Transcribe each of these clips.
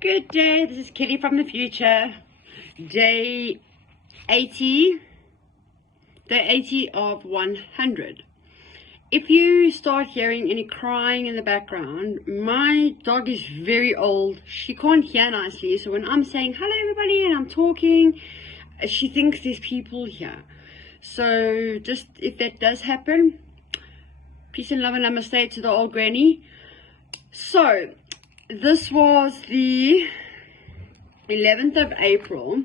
Good day, this is Kelly from the future. Day 80 of 100. If you start hearing any crying in the background, my dog is very old. She can't hear nicely, so when I'm saying hello everybody and I'm talking, she thinks there's people here. So just if that does happen, peace and love and namaste to the old granny. So this was the 11th of April.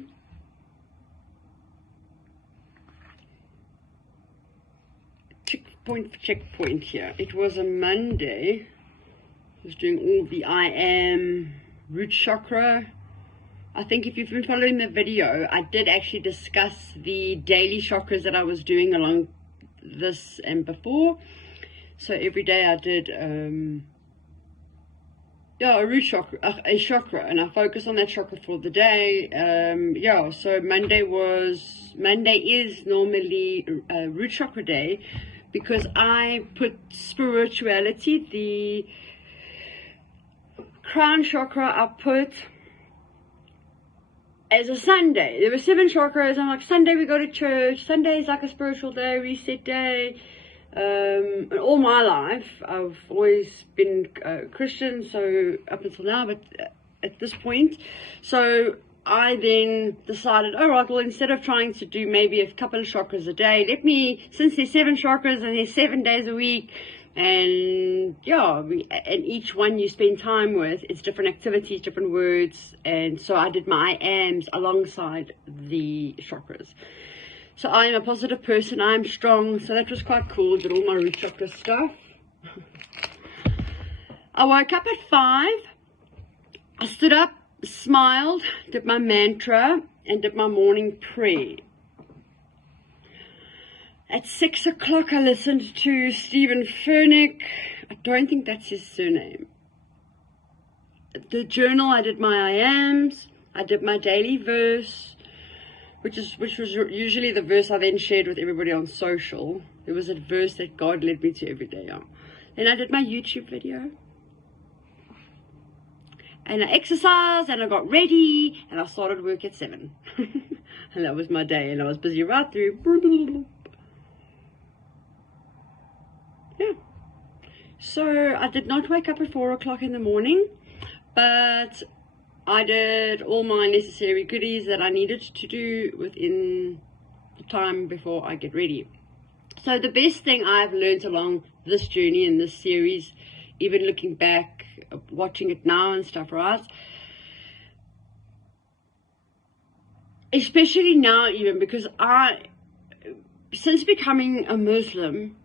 Checkpoint here. It was a Monday. I was doing all the I am root chakra. I think if you've been following the video, I did actually discuss the daily chakras that I was doing along this and before. So every day I did a root chakra, a chakra, and I focus on that chakra for the day. So Monday is normally a root chakra day, because I put spirituality, the crown chakra, I put as a Sunday. There were 7 chakras. I'm like, Sunday we go to church. Sunday is like a spiritual day, reset day. And all my life I've always been Christian, so up until now, but at this point, so I then decided, all right, well, instead of trying to do maybe a couple of chakras a day, since there's 7 chakras and there's 7 days a week, and and each one you spend time with, it's different activities, different words, and so I did my I ams alongside the chakras. So I am a positive person, I am strong, so that was quite cool. Did all my root chakra stuff. I woke up at 5, I stood up, smiled, did my mantra, and did my morning prayer. At 6 o'clock I listened to Stephen Furnick. I don't think that's his surname. The journal, I did my I ams, I did my daily verse, which was usually the verse I then shared with everybody on social. It was a verse that God led me to every day. Then I did my YouTube video. And I exercised, and I got ready, and I started work at 7. And that was my day, and I was busy right through. Yeah. So I did not wake up at 4 o'clock in the morning, but I did all my necessary goodies that I needed to do within the time before I get ready. So the best thing I've learned along this journey in this series, even looking back, watching it now and stuff, right? Especially now, even because since becoming a Muslim,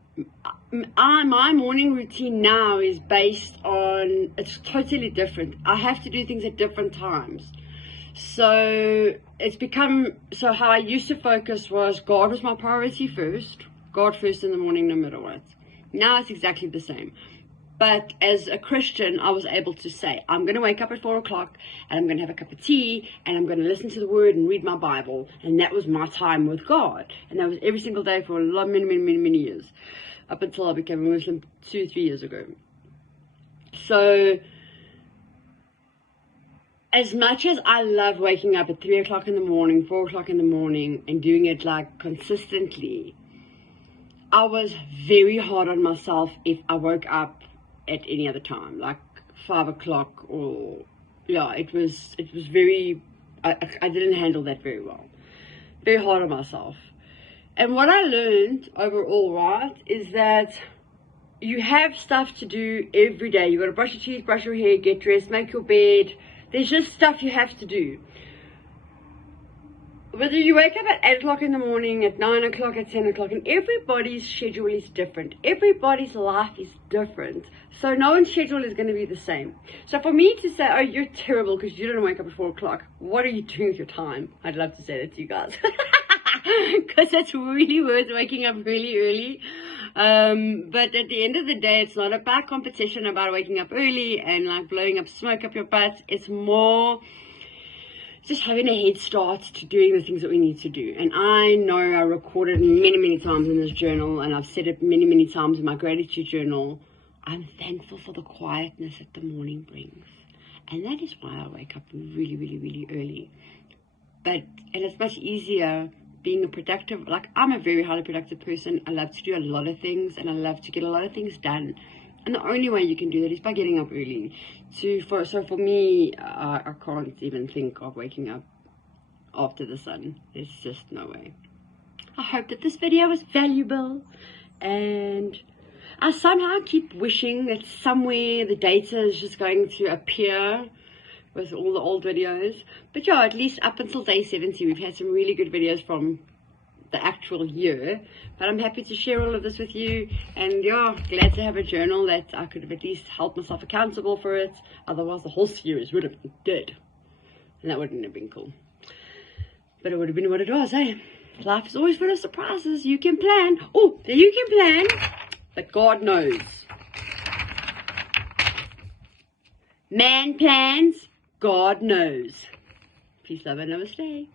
my morning routine now is based on, it's totally different. I have to do things at different times. So it's become, so how I used to focus was God was my priority first. God first in the morning, no matter what. Now it's exactly the same. But as a Christian, I was able to say, I'm going to wake up at 4 o'clock and I'm going to have a cup of tea and I'm going to listen to the word and read my Bible. And that was my time with God. And that was every single day for many years. Up until I became a Muslim 2-3 years ago. So, as much as I love waking up at 3 o'clock in the morning, 4 o'clock in the morning, and doing it like consistently, I was very hard on myself if I woke up at any other time, like 5 o'clock or, it was very, I didn't handle that very well. Very hard on myself. And what I learned overall, right, is that you have stuff to do every day. You got to brush your teeth, brush your hair, get dressed, make your bed. There's just stuff you have to do. Whether you wake up at 8 o'clock in the morning, at 9 o'clock, at 10 o'clock, and everybody's schedule is different. Everybody's life is different. So no one's schedule is going to be the same. So for me to say, oh, you're terrible because you don't wake up at 4 o'clock, what are you doing with your time? I'd love to say that to you guys. Because it's really worth waking up really early. But at the end of the day, it's not about competition about waking up early and like blowing up smoke up your butt. It's more just having a head start to doing the things that we need to do. And I know I recorded many times in this journal, and I've said it many times in my gratitude journal. I'm thankful for the quietness that the morning brings. And that is why I wake up really, really, really early. And it's much easier being a productive, like I'm a very highly productive person. I love to do a lot of things and I love to get a lot of things done. And the only way you can do that is by getting up early. So for me, I can't even think of waking up after the sun. There's just no way. I hope that this video was valuable, and I somehow keep wishing that somewhere the data is just going to appear with all the old videos. But yeah, at least up until day 70 we've had some really good videos from the actual year. But I'm happy to share all of this with you, and yeah, glad to have a journal that I could have at least held myself accountable for it. Otherwise the whole series would have been dead, and that wouldn't have been cool. But it would have been what it was, eh? Life is always full of surprises. You can plan. Oh, you can plan, but God knows. Man plans, God knows. Peace, love, and namaste.